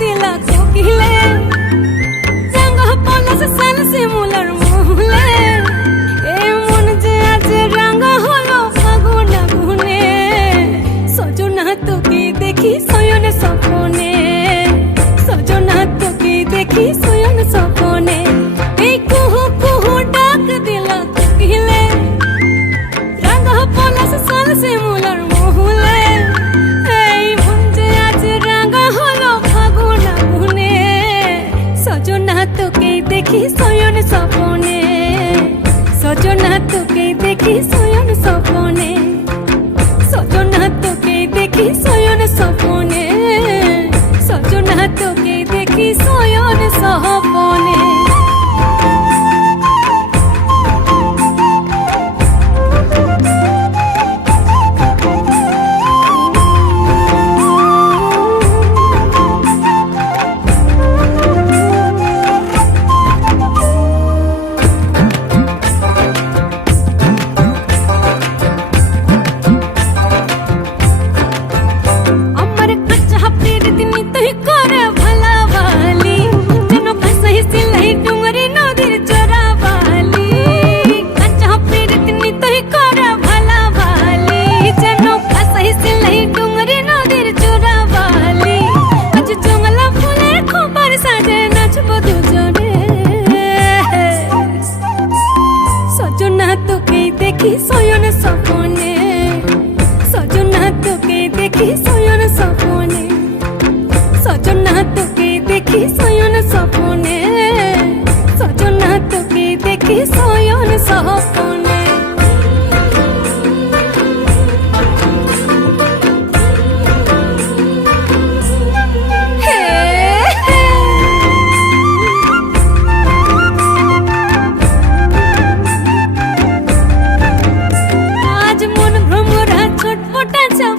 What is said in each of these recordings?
দিলা কোকিলে রঙ পলাশ সাল শিমুলার মহুলে এমন যে আজ রঙ হলো ফাগুন আগুনে সজনা তোকে দেখি শয়ন স্বপনে সজনা তোকে দেখি শয়ন স্বপনে এই কুহু কুহু ডাক দিলা কোকিলে রঙ পলাশ সাল শিমুলার মহুলে এই মন যে আজ রঙ হলো ফাগুন আগুনে সজনা তোকে দেখি শয়ন স্বপনে সজনা তোকে দেখি শয়ন স্বপনে সজনা তোকে দেখি শয়ন স্বপনে সজনা তোকে দেখি শয়ন স্বপনে দেখি শয়ন স্বপনে সজনা তোকে দেখি শয়ন স্বপনে সজনা তোকে দেখি শয়ন স্বপনে সজনা তোকে দেখি শয়ন স্বপনে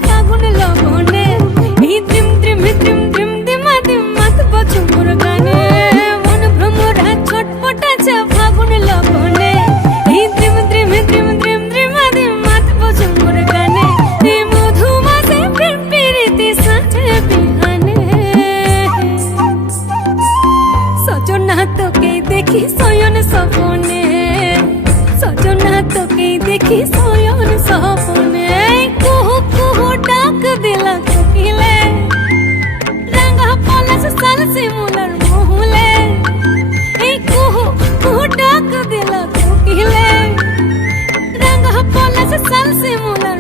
ফাগুন লগনে এই দ্রিম দ্রিম দ্রিম দ্রিম দিমা দিম মাত বছর গানে মন ভ্রমরা ছটপটাছে ফাগুন লগনে এই দ্রিম দ্রিম দ্রিম দ্রিম দ্রিমা দিম মাত বছর গানে এই মধুমাসে প্রেম প্রীতি সাথে বিহানে সজনা তোকে দেখি শয়ন স্বপনে সজনা তোকে দেখি শয়ন স্বপনে কুহু কুহু ডাক দিলা কোকিলে রঙ পলাশ সাল শিমুলার মহুলে এই কুহু কুহু ডাক দিলা কোকিলে রঙ পলাশ সাল শিমুলার